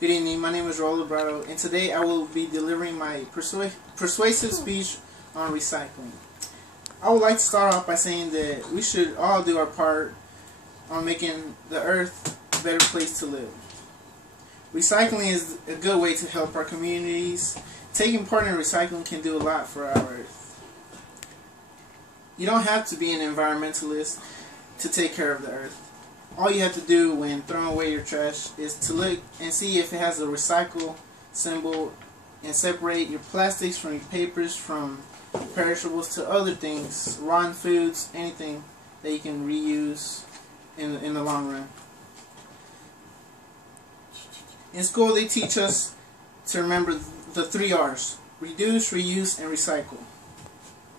Good evening, my name is Raul, librado, and today I will be delivering my persuasive speech on recycling. I would like to start off by saying that we should all do our part on making the earth a better place to live. Recycling is a good way to help our communities. Taking part in recycling can do a lot for our earth. You don't have to be an environmentalist to take care of the earth. All you have to do when throwing away your trash is to look and see if it has a recycle symbol and separate your plastics from your papers, from perishables to other things, rotten foods, anything that you can reuse in the long run. In school they teach us to remember the 3 R's: reduce, reuse, and recycle.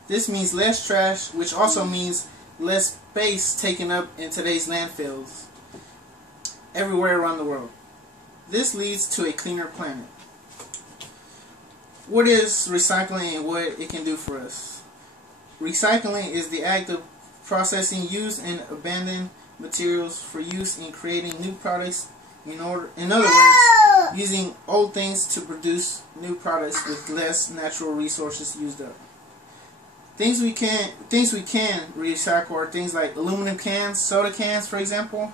This means less trash, which also means less space taken up in today's landfills everywhere around the world. This leads to a cleaner planet. What is recycling and what it can do for us? Recycling is the act of processing used and abandoned materials for use in creating new products. In other words, using old things to produce new products with less natural resources used up. Things we can recycle are things like aluminum cans, soda cans, for example.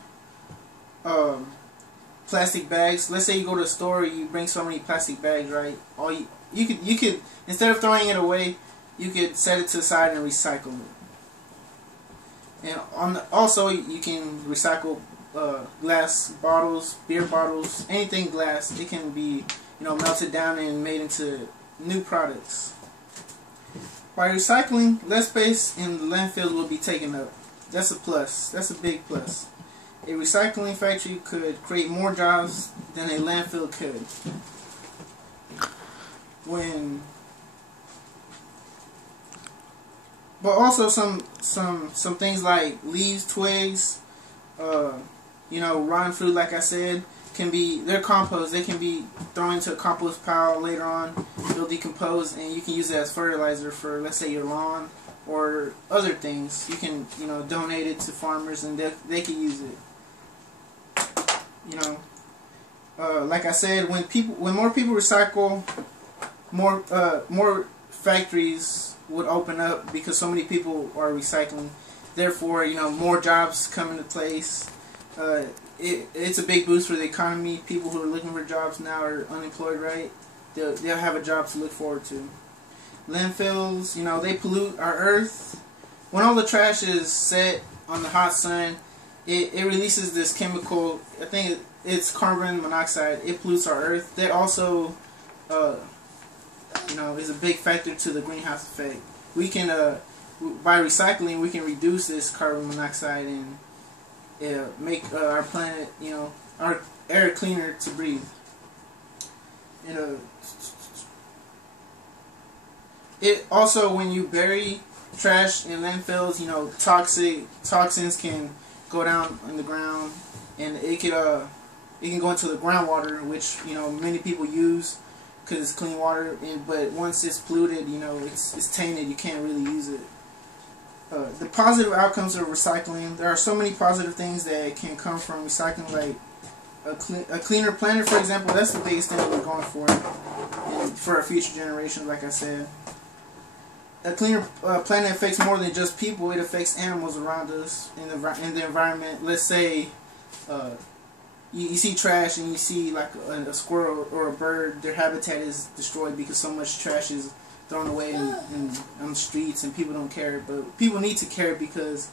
Plastic bags. Let's say you go to a store, you bring so many plastic bags, right? You could instead of throwing it away, you could set it to the side and recycle it. And also you can recycle glass bottles, beer bottles, anything glass. It can be melted down and made into new products. By recycling, less space in the landfill will be taken up. That's a plus. That's a big plus. A recycling factory could create more jobs than a landfill could. But also some things like leaves, twigs, rotten fruit, like I said, they're compost. They can be thrown into a compost pile later on. They'll decompose, and you can use it as fertilizer for, let's say, your lawn or other things. You can, donate it to farmers, and they can use it. Like I said, when more people recycle, more factories would open up because so many people are recycling. Therefore, more jobs come into place. It's a big boost for the economy. People who are looking for jobs now are unemployed, right? They'll have a job to look forward to. Landfills, they pollute our earth. When all the trash is set on the hot sun, it releases this chemical. I think it's carbon monoxide. It pollutes our earth. That also, is a big factor to the greenhouse effect. We can, by recycling, we can reduce this carbon monoxide and make our planet, our air cleaner to breathe. It also, when you bury trash in landfills, toxins can go down in the ground, and it can go into the groundwater, which many people use because it's clean water. But once it's polluted, it's tainted. You can't really use it. The positive outcomes of recycling. There are so many positive things that can come from recycling, like a cleaner planet, for example. That's the biggest thing we're going for, and for our future generations, like I said. A cleaner planet affects more than just people. It affects animals around us in the environment. Let's say you see trash and you see like a squirrel or a bird. Their habitat is destroyed because so much trash is thrown away on the streets, and people don't care. But people need to care because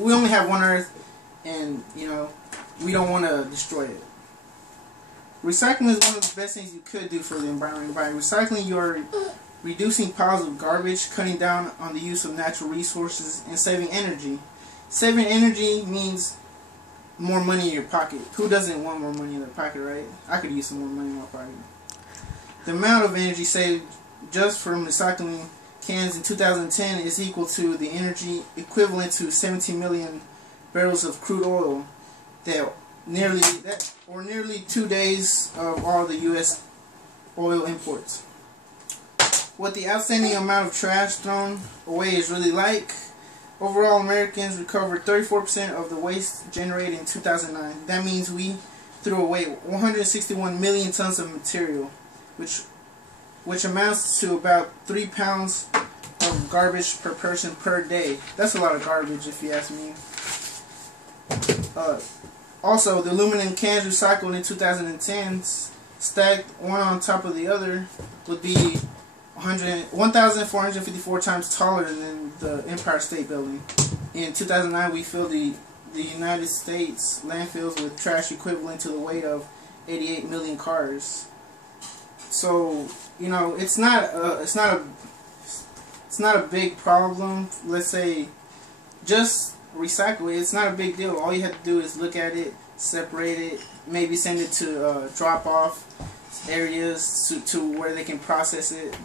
we only have one Earth, and we don't want to destroy it. Recycling is one of the best things you could do for the environment. By recycling, you are reducing piles of garbage, cutting down on the use of natural resources, and saving energy. Saving energy means more money in your pocket. Who doesn't want more money in their pocket, right? I could use some more money in my pocket. The amount of energy saved just from recycling cans in 2010 is equal to the energy equivalent to 17 million barrels of crude oil, or nearly 2 days of all the U.S. oil imports. What the outstanding amount of trash thrown away is really like: overall, Americans recovered 34% of the waste generated in 2009. That means we threw away 161 million tons of material, which amounts to about 3 pounds of garbage per person per day. That's a lot of garbage, if you ask me. Also, the aluminum cans recycled in 2010, stacked one on top of the other, would be 1,454 times taller than the Empire State Building. In 2009, we filled the United States landfills with trash equivalent to the weight of 88 million cars. So, you know, it's not a big problem. Let's say, just recycle it. It's not a big deal. All you have to do is look at it, separate it, maybe send it to drop off areas to where they can process it.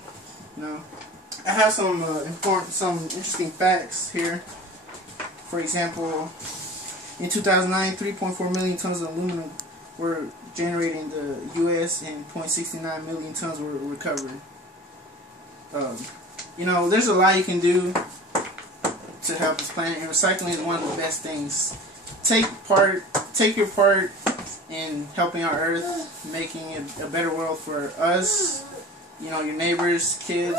You know, I have some interesting facts here. For example, in 2009, 3.4 million tons of aluminum were generated in the U.S. and 0.69 million tons were recovered. You know, there's a lot you can do to help this planet, and recycling is one of the best things. Take your part in helping our Earth, making it a better world for us, you know, your neighbors, kids,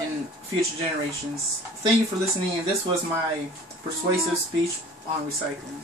and future generations. Thank you for listening, and this was my persuasive speech on recycling.